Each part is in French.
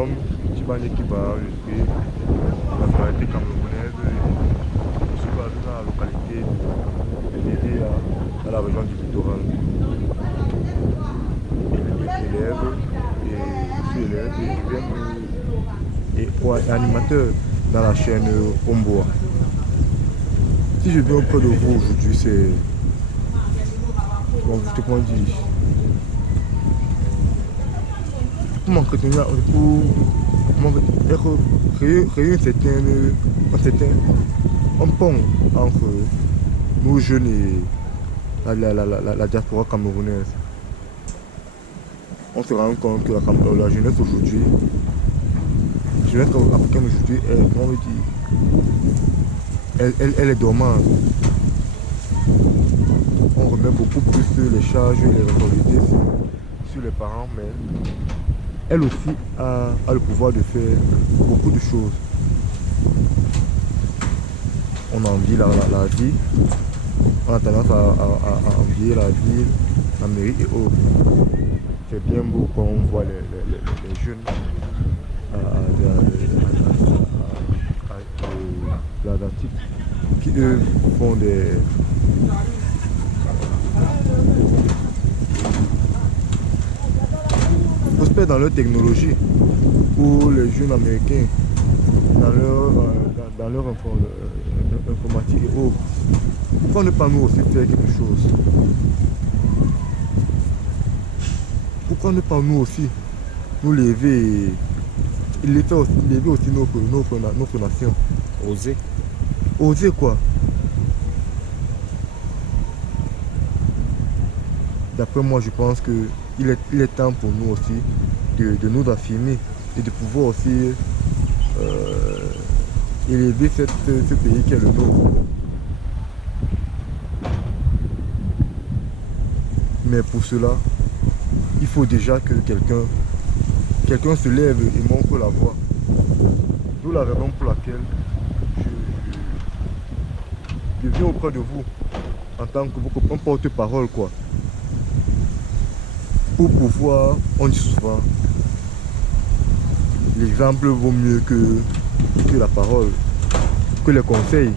nomme Tibani Kiba, je suis de la nationalité camerounaise. Je suis basé dans la localité de Dédé dans la région du littoral. Élève et je suis élève et je viens et animateur dans la chaîne Omboa. Si je viens auprès de vous aujourd'hui, c'est comment dire, pour m'entretenir, pour créer un certain un pont entre nos jeunes et la diaspora camerounaise. On se rend compte que la jeunesse aujourd'hui, la jeunesse africaine aujourd'hui, elle est dormante. On remet beaucoup plus les charges et les responsabilités sur les parents, mais elle aussi a le pouvoir de faire beaucoup de choses. On envie la vie, on a tendance à envier la ville, la mairie et autres. C'est bien beau quand on voit les jeunes l'Atlantique qui eux font des prospèrent dans leur technologie ou les jeunes américains dans leur informatique et autres. Pourquoi ne pas nous aussi faire quelque chose? Pourquoi ne pas nous aussi nous lever et lever aussi notre nation? Oser. Oser quoi? D'après moi, je pense qu'il est temps pour nous aussi de nous affirmer et de pouvoir aussi élever ce pays qui est le nôtre. Mais pour cela, il faut déjà que quelqu'un se lève et montre la voie. D'où la raison pour laquelle je viens auprès de vous en tant que porte-parole quoi. Pour pouvoir, on dit souvent, l'exemple vaut mieux que la parole, que les conseils.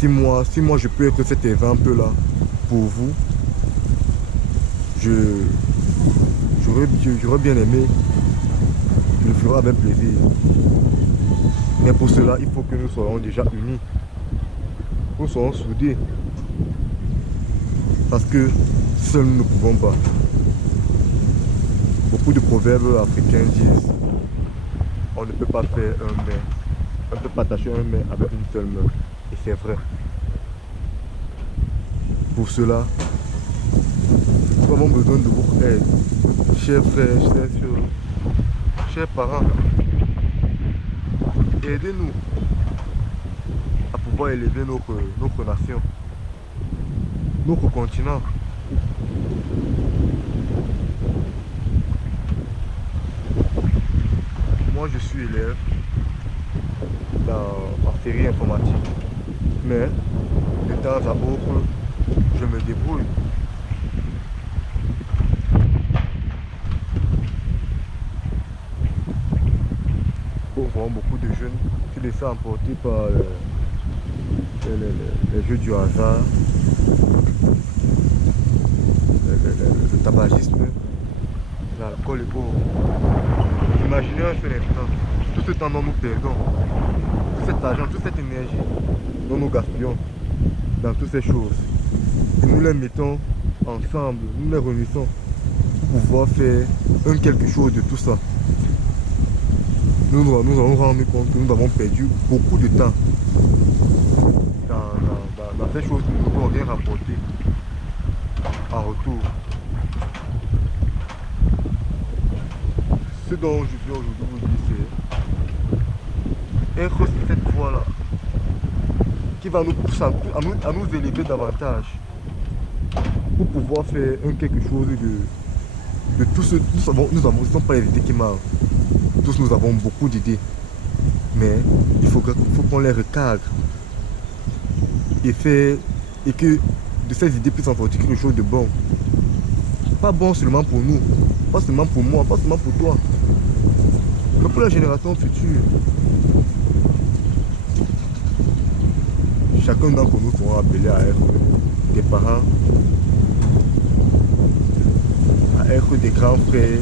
Si moi je peux être cet exemple là pour vous, j'aurais bien aimé, je le ferai avec plaisir. Mais pour cela, il faut que nous soyons déjà unis, que nous soyons soudés. Parce que seuls nous ne pouvons pas. Beaucoup de proverbes africains disent on ne peut pas faire un main, on ne peut pas attacher un main avec une seule main. Et c'est vrai. Pour cela, nous avons besoin de votre aide, chers frères, chers sœurs, chers parents. Aidez-nous à pouvoir élever notre nation, notre continent. Moi, je suis élève en série informatique, mais de temps à autre, je me débrouille. On voit beaucoup de jeunes qui laissent emporter par les jeux du hasard, le tabagisme, l'alcool et autres. Imaginez un seul instant, tout ce temps dont nous perdons, tout cet argent, toute cette énergie dont nous gaspillons dans toutes ces choses. Et nous les mettons ensemble, nous les réunissons pour pouvoir faire quelque chose de tout ça. Nous allons rendre compte que nous avons perdu beaucoup de temps dans ces choses qui ne nous ont rien rapporté en retour. Ce dont je viens aujourd'hui vous dire, c'est être sur cette voie-là qui va nous pousser à nous élever davantage pour pouvoir faire quelque chose de tout ce que nous avons, ce ne sont pas les idées qui manquent. Tous nous avons beaucoup d'idées, mais il faut qu'on les recadre et que de ces idées puissent en sortir quelque chose de bon. Pas bon seulement pour nous, Pas seulement pour moi, pas seulement pour toi, mais pour la génération future. Chacun d'entre nous sera appelé à être des parents, à être des grands frères,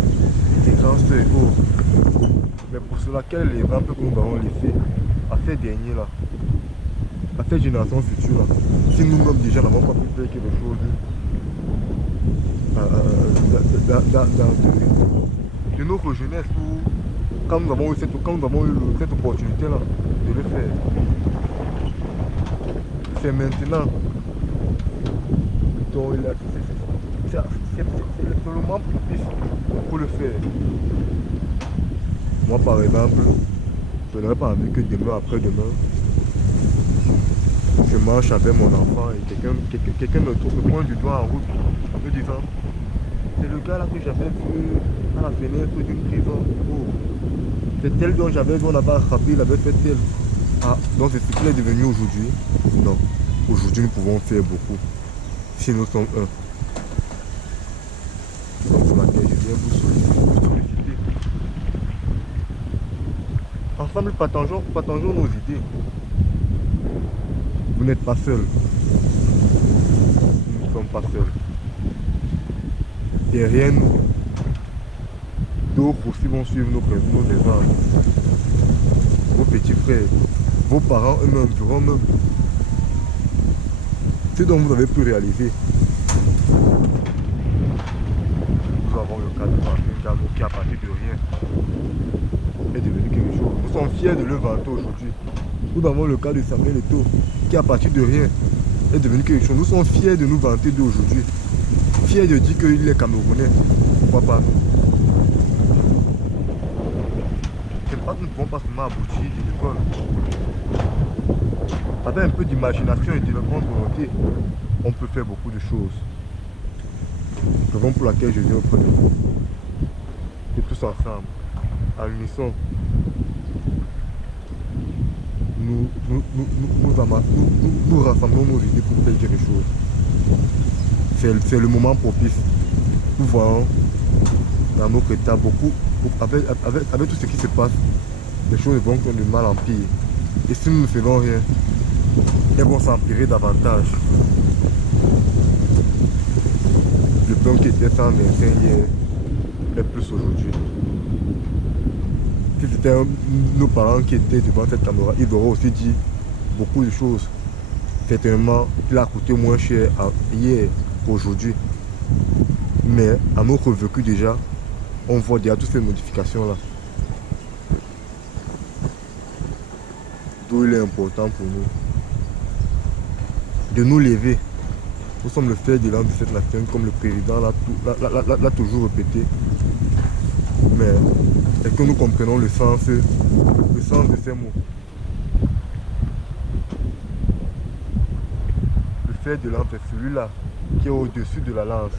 des grands sœurs. Oh. Mais pour cela, quel est l'exemple que nous avons laissé à ces derniers-là, à cette génération future-là, si nous-mêmes déjà n'avons pas pu faire quelque chose de notre jeunesse, où, quand nous avons eu cette opportunité-là de le faire, c'est maintenant. Donc c'est le moment propice pour le faire. Moi par exemple, je n'aurais pas envie que demain, après-demain, je marche avec mon enfant et quelqu'un me pointe du doigt en route, me disant, c'est le gars là que j'avais vu à la fenêtre d'une prison. Oh, c'est tel dont j'avais vu, on avait attrapé, il avait fait tel. Ah, donc c'est ce qu'il est devenu aujourd'hui? Non. Aujourd'hui, nous pouvons faire beaucoup. Si nous sommes un. Donc pour laquelle je viens vous solliciter. Ensemble, partageons nos idées. Vous n'êtes pas seuls. Nous ne sommes pas seuls. Derrière nous, d'autres aussi vont suivre nos exemples. Vos petits frères, vos parents eux-mêmes feront même ce dont vous avez pu réaliser. Nous avons le cas de Martin Gano qui à partir de rien est devenu quelque chose. Nous sommes fiers de le vanter aujourd'hui. Nous avons le cas de Samuel Eto'o qui à partir de rien est devenu quelque chose. Nous sommes fiers de nous vanter d'aujourd'hui. Fiers de dire qu'il est Camerounais. Pourquoi pas nous? C'est pas que nous ne pouvons pas seulement aboutir de l'école. Avec un peu d'imagination et de bonne volonté, on peut faire beaucoup de choses. Raison pour laquelle je viens auprès de vous. Et tous ensemble, à l'unisson, nous rassemblons nos idées pour faire quelque chose. C'est le moment propice. Nous voyons dans notre état beaucoup, avec tout ce qui se passe, les choses vont de mal en pire. Et si nous ne faisons rien, elles vont s'empirer davantage. Le plan qui était 125 hier est plus aujourd'hui. Si c'était nos parents qui étaient devant cette caméra, ils auraient aussi dit beaucoup de choses. Certainement, il a coûté moins cher hier qu'aujourd'hui. Mais à notre vécu déjà, on voit déjà toutes ces modifications-là. D'où il est important pour nous de nous lever. Nous sommes le fer de l'âme de cette nation, comme le président l'a toujours répété. Mais est-ce que nous comprenons le sens de ces mots? Le fer de l'âme, c'est celui-là qui est au-dessus de la lance.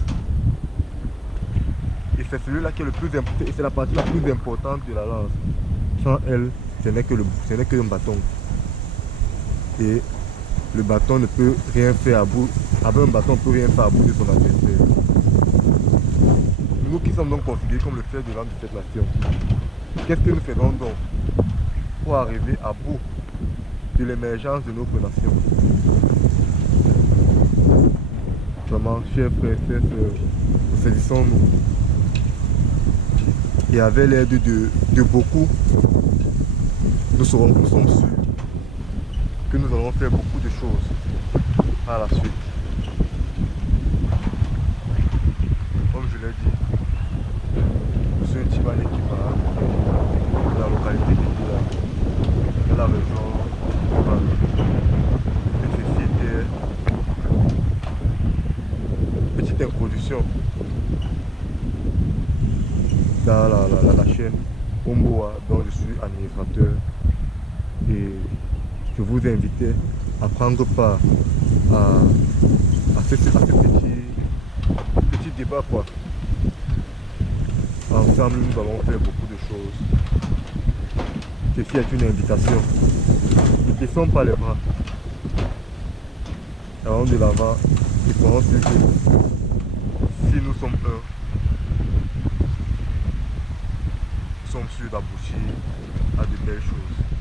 Et c'est celui-là qui est le plus important, et c'est la partie la plus importante de la lance. Sans elle, ce n'est que un bâton. Et le bâton ne peut rien faire à bout. Avec un bâton, on ne peut rien faire à bout de son adversaire. Nous qui sommes donc considérés comme le fer de l'âme de cette nation, qu'est-ce que nous faisons donc pour arriver à bout de l'émergence de notre nation? Vraiment, chers frères et sœurs, saisissons-nous. Et avec l'aide de beaucoup, nous sommes sûrs que nous allons faire beaucoup de choses à la suite. Comme je l'ai dit, je suis un Tibanais qui part de la localité de la région de Val. Et ceci était une petite introduction dans la chaîne Omboa dont je suis administrateur. Et je vous invite à prendre part à ce petit débat, quoi. Ensemble, nous allons faire beaucoup de choses. Ceci est une invitation. Ne laissons pas les bras. Allons de l'avant et pensons que si nous sommes un, sommes sûrs d'aboutir à de belles choses.